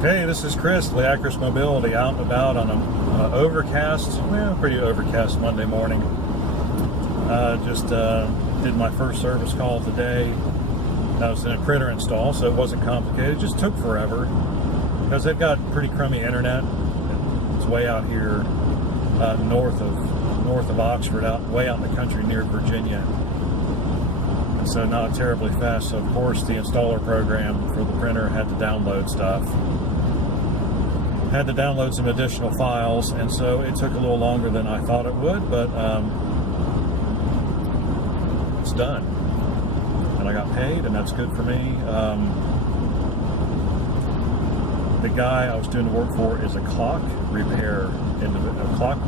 Hey, this is Chris, Leacris Mobility, out and about on a pretty overcast Monday morning. Just did my first service call today. I was in a printer install, so it wasn't complicated. It just took forever because they've got pretty crummy internet. It's way out here north of Oxford, way out in the country near Virginia. And so not terribly fast. So of course the installer program for the printer had to download stuff. Had to download some additional files, and so it took a little longer than I thought it would, but it's done. And I got paid, and that's good for me. The guy I was doing the work for is a clock repair, a clock,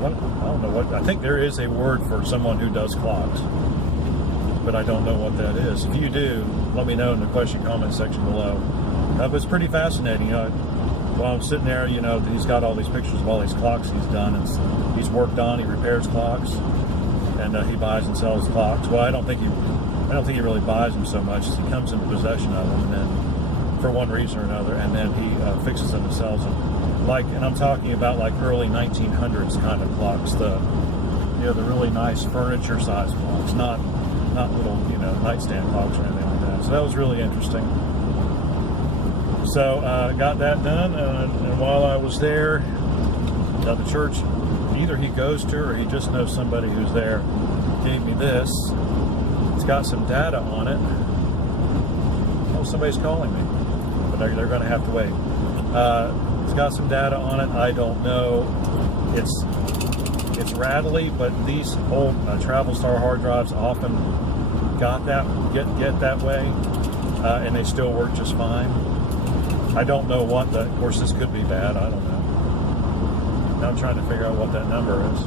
what, I don't know what, I think there is a word for someone who does clocks, but I don't know what that is. If you do, let me know in the question comment section below. But it's pretty fascinating. While I'm sitting there, he's got all these pictures of all these clocks he's done and he's worked on. He repairs clocks, and he buys and sells clocks. Well, I don't think he really buys them so much as he comes into possession of them, and then for one reason or another, and then he fixes them and sells them. And I'm talking about like early 1900s kind of clocks, the really nice furniture size clocks, not little nightstand clocks or anything like that. So that was really interesting. So got that done, and while I was there, the church, either he goes to or he just knows somebody who's there, gave me this. It's got some data on it. Oh, somebody's calling me, but they're going to have to wait. It's got some data on it. I don't know. It's rattly, but these old TravelStar hard drives often get that way, and they still work just fine. I don't know of course this could be bad, I don't know. Now I'm trying to figure out what that number is,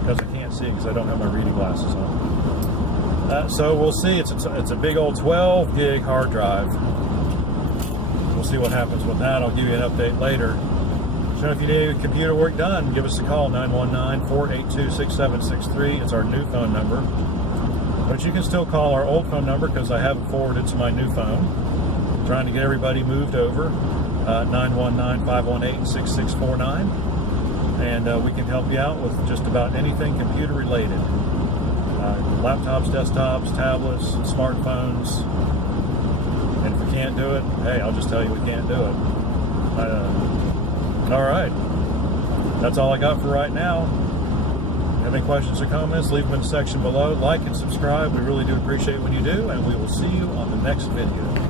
because I can't see because I don't have my reading glasses on. So we'll see. It's a big old 12 gig hard drive. We'll see what happens with that. I'll give you an update later. So if you need computer work done, give us a call, 919-482-6763. It's our new phone number. But you can still call our old phone number because I have it forwarded to my new phone. Trying to get everybody moved over, 919-518-6649, and we can help you out with just about anything computer related. Laptops, desktops, tablets, smartphones, and if we can't do it, hey, I'll just tell you we can't do it. All right, that's all I got for right now. Have any questions or comments, leave them in the section below. Like and subscribe, we really do appreciate when you do, and we will see you on the next video.